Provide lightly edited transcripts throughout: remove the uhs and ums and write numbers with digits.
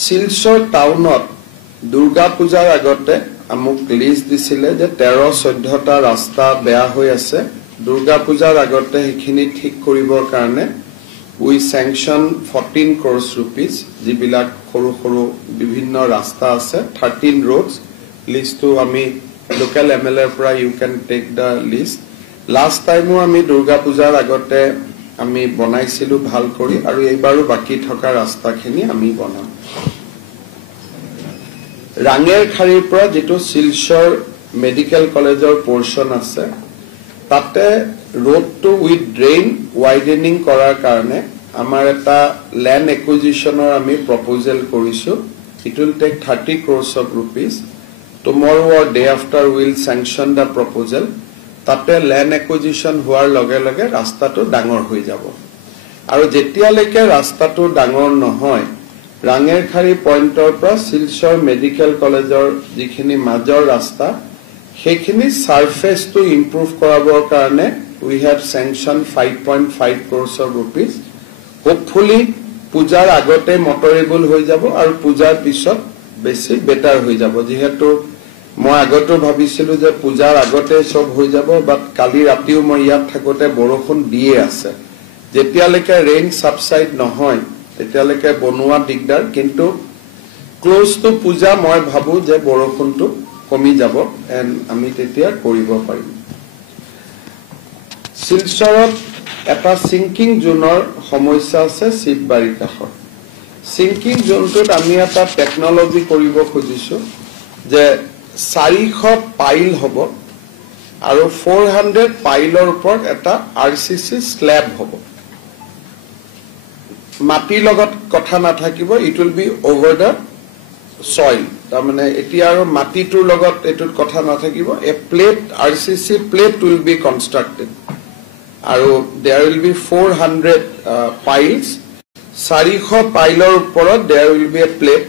শিলচৰ টাউনত দুৰ্গা পূজাৰ আগতে আমুক লিষ্ট দিছিলে যে 13-14টা ৰাস্তা বেয়া হৈ আছে দুৰ্গা পূজাৰ আগতে হেখিনি ঠিক কৰিবৰ কাৰণে we sanction 14 crores rupees jibilak khoru bibhinno rasta ase 13 roads list to ami local MLA pra you can take the list last time ami durga pujar agote ami bonaisilu bhal kori aru eibaru baki thoka rasta khini ami bonam ranger khari pra jitu silchor medical college or portion ase tate road to with drain widening korar karone amar eta land acquisition or ami proposal korisu it will take 30 crores of rupees tomorrow or day after we will sanction the proposal tate land acquisition hoar loge loge rasta to dangor hoi jabo aru jetia leke rasta to dangor nohoy ranger khari point or pra silchor medical college or jikhini major rasta hekhini surface to improve korabor karone we have sanctioned 5.5 crores of rupees hopefully pujar agote motorable hoi jabo aru pujar pisot besi better hoi jabo jehetu moi agoto bhabisilu je pujar agote sob hoi jabo but kali ratiu moi yat thakote borokhon die ase jetia leke rain subside nohoy tetia leke bonua digdar kintu close to puja moi bhabu je borokhon tu komi jabo and ami tetia koribo parim Silchorot eta sinking zoner সমস্যা আছে শিববাড়ি কাষত sinking zone টোত আমি এটা technology কৰিব খুজিছো যে 400 পাইল হ'ব আৰু 400 পাইলৰ ওপৰত এটা আৰসিসি স্ল্যাব হ'ব মাটি লগত কথা না থাকিব it will be over the soil তাৰ মানে এতিয়া আৰু মাটিটোৰ লগত এটুত কথা না থাকিব এ প্লেট আৰসিসি প্লেট উইল বি কনস্ট্ৰাক্টেড আৰু there will be 400 piles 400 পাইলৰ ওপৰত there will be a plate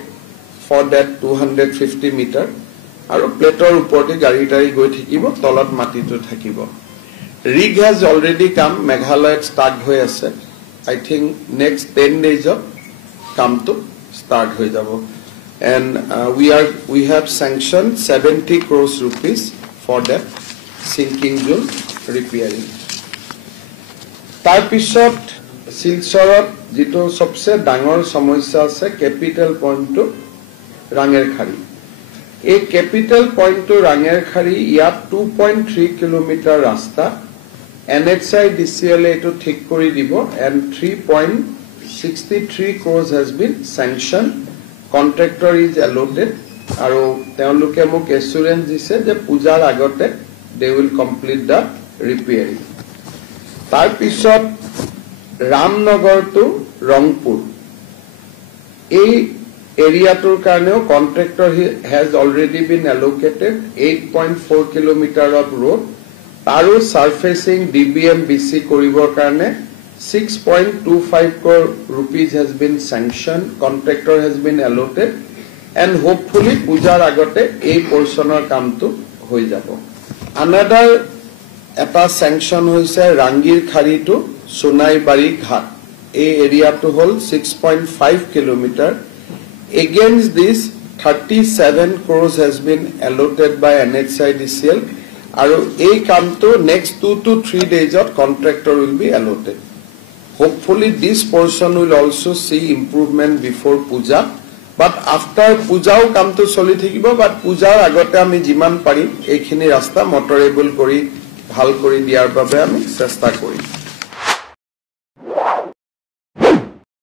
for that 250 meter আৰু প্লেটৰ ওপৰতে গাড়ী টাৰি গৈ থাকিব তলত মাটিটো থাকিব rig has already come meghalaya start হৈ আছে I think next 10 days of come to start হৈ যাব and we have sanctioned 70 crores rupees for that sinking zone repairing তাৰ পিছত শিলচৰত যেটো সবচে ডাঙৰ সমস্যা আছে ক্যাপিটাল পয়েন্ট টু ৰাঙেৰখাৰী এই ক্যাপিটাল পয়েন্ট টু ৰাঙেৰখাৰী ইয়াত 2.3 কিলোমিটাৰ ৰাস্তা NHI DCL এটো ঠিক কৰি দিব and 3.63 crores has been sanctioned contractor is allotted আৰু তেওঁলোকে মোক assurance দিছে যে পূজাৰ আগতে they will complete the repairing তাৰ পিছত ৰামনগৰ টু ৰংপুৰ এই এৰিয়াটোৰ কাৰণেও contractor has already been allocated 8.4 kilometre of road আৰু সাৰফেসিং DBM BC কৰিবৰ কাৰণে 6.25 crore rupees has been sanctioned contractor has been allotted and hopefully পূজাৰ আগতে এই পৰ্চনৰ কামটো হৈ যাব another এটা sanction hoise rangir khari to sonaibari ghat a area to hold 6.5 kilometer against this 37 crores has been allotted by NHI DCL aru ei kam to next 2 to 3 days of contractor will be allotted hopefully this portion will also see improvement before puja but after pujao kam to soli thakibo but pujar agote ami jiman parim ekhini rasta motorable kori ভাল কৰি দিয়াৰ বাবে আমি চেষ্টা কৰিম